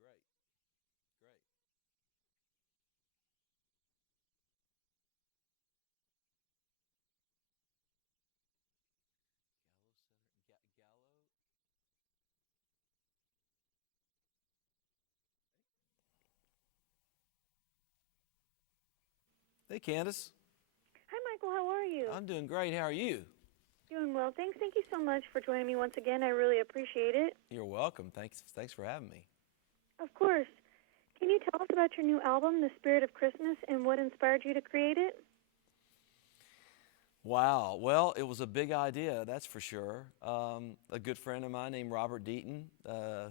Great, great. Gallo Center, Gallo. Hey, Candace. Hi, Michael. How are you? I'm doing great. How are you? Doing well. Thanks. Thank you so much for joining me once again. I really appreciate it. You're welcome. Thanks for having me. Of course. Can you tell us about your new album, The Spirit of Christmas, and what inspired you to create it? Wow. Well, it was a big idea, that's for sure. A good friend of mine named Robert Deaton,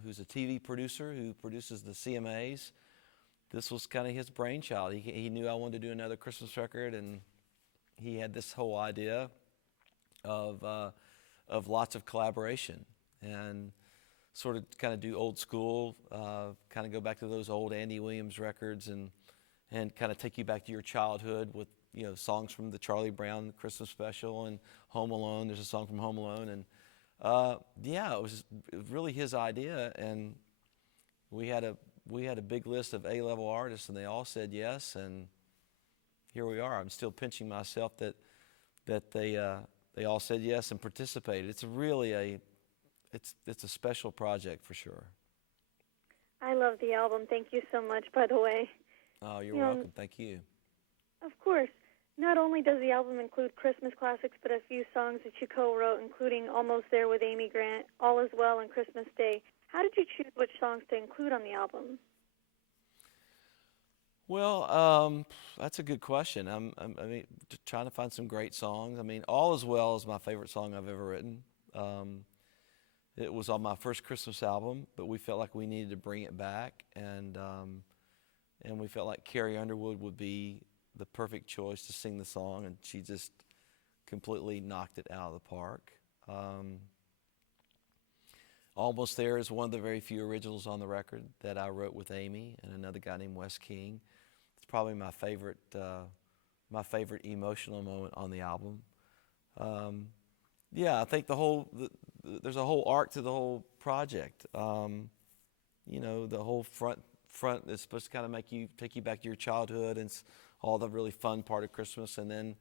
who's a TV producer who produces the CMAs. This was kind of his brainchild. He knew I wanted to do another Christmas record, and he had this whole idea of lots of collaboration and sort of kind of do old school, kind of go back to those old Andy Williams records and kind of take you back to your childhood with songs from the Charlie Brown Christmas special and Home Alone. There's a song from Home Alone, and yeah, it was really his idea, and we had a big list of A-level artists, and they all said yes, and here we are. I'm still pinching myself that they all said yes and participated. It's really it's a special project for sure. I love the album. Thank you so much, by the way. Oh, you're You know, welcome. Thank you. of course, not only does the album include Christmas classics, but a few songs that you co-wrote, including Almost There with Amy Grant, All Is Well, and Christmas Day. How did you choose which songs to include on the album? Well, that's a good question. I mean, trying to find some great songs. I mean, All Is Well is my favorite song I've ever written. It was on my first Christmas album, but we felt like we needed to bring it back, and we felt like Carrie Underwood would be the perfect choice to sing the song, and she just completely knocked it out of the park. Almost There is one of the very few originals on the record that I wrote with Amy and another guy named Wes King. It's probably my favorite emotional moment on the album. Yeah, I think there's a whole arc to the whole project. The whole front is supposed to kind of take you back to your childhood, and it's all the really fun part of Christmas, and then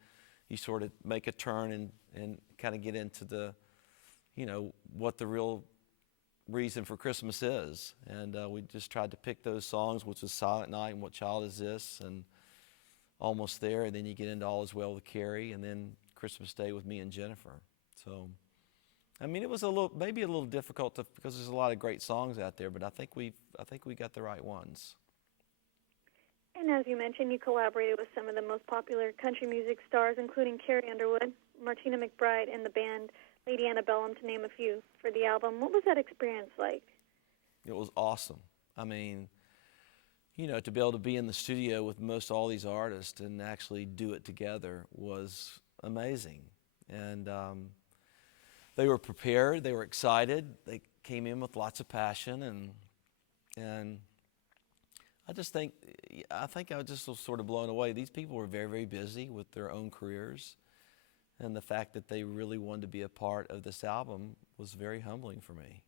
you sort of make a turn and kind of get into what the real reason for Christmas is. And we just tried to pick those songs, which was Silent Night and What Child Is This, and Almost There, and then you get into All Is Well with Carrie, and then Christmas Day with me and Jennifer. So, I mean, it was maybe a little difficult because there's a lot of great songs out there, but I think we got the right ones. And as you mentioned, you collaborated with some of the most popular country music stars, including Carrie Underwood, Martina McBride, and the band Lady Antebellum, to name a few, for the album. What was that experience like? It was awesome. I mean, to be able to be in the studio with most all these artists and actually do it together was amazing. And they were prepared, they were excited, they came in with lots of passion, and I think I just was sort of blown away. These people were very, very busy with their own careers, and the fact that they really wanted to be a part of this album was very humbling for me.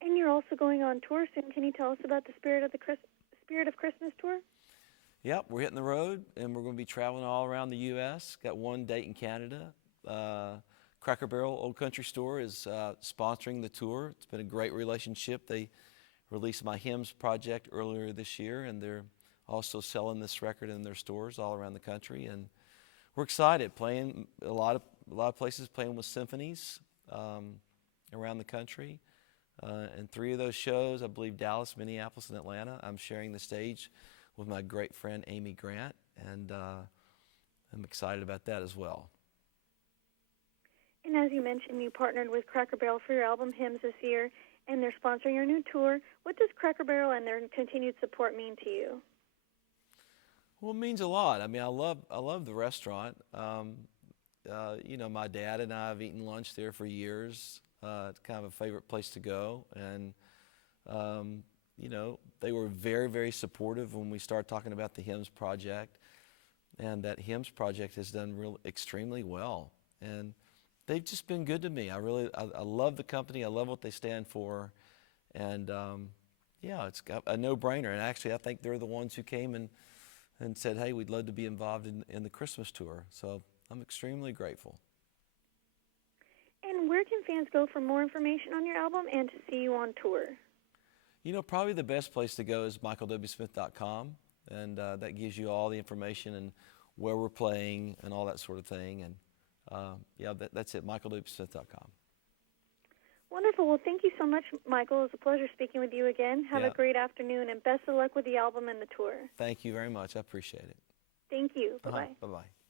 And you're also going on tour soon. Can you tell us about the Spirit of Christmas tour? Yep, we're hitting the road, and we're going to be traveling all around the U.S. Got one date in Canada. Cracker Barrel Old Country Store is sponsoring the tour. It's been a great relationship. They released my Hymns project earlier this year, and they're also selling this record in their stores all around the country. And we're excited, playing a lot of places, playing with symphonies around the country. And three of those shows, I believe Dallas, Minneapolis, and Atlanta, I'm sharing the stage with my great friend Amy Grant, and I'm excited about that as well. And as you mentioned, you partnered with Cracker Barrel for your album Hymns this year, and they're sponsoring your new tour. What does Cracker Barrel and their continued support mean to you? Well, it means a lot. I mean, I love the restaurant. My dad and I have eaten lunch there for years. It's kind of a favorite place to go, and they were very, very supportive when we started talking about the Hymns project, and that Hymns project has done extremely well, and they've just been good to me. I love the company. I love what they stand for, And yeah, it's got a no-brainer. And actually, I think they're the ones who came and said, hey, we'd love to be involved in the Christmas tour. So I'm extremely grateful. And where can fans go for more information on your album and to see you on tour? You know, probably the best place to go is michaelwsmith.com, and that gives you all the information and where we're playing and all that sort of thing. And yeah, that's it, michaelwsmith.com. Wonderful. Well, thank you so much, Michael. It was a pleasure speaking with you again. Have a great afternoon, and best of luck with the album and the tour. Thank you very much. I appreciate it. Thank you. Bye-bye. Bye-bye.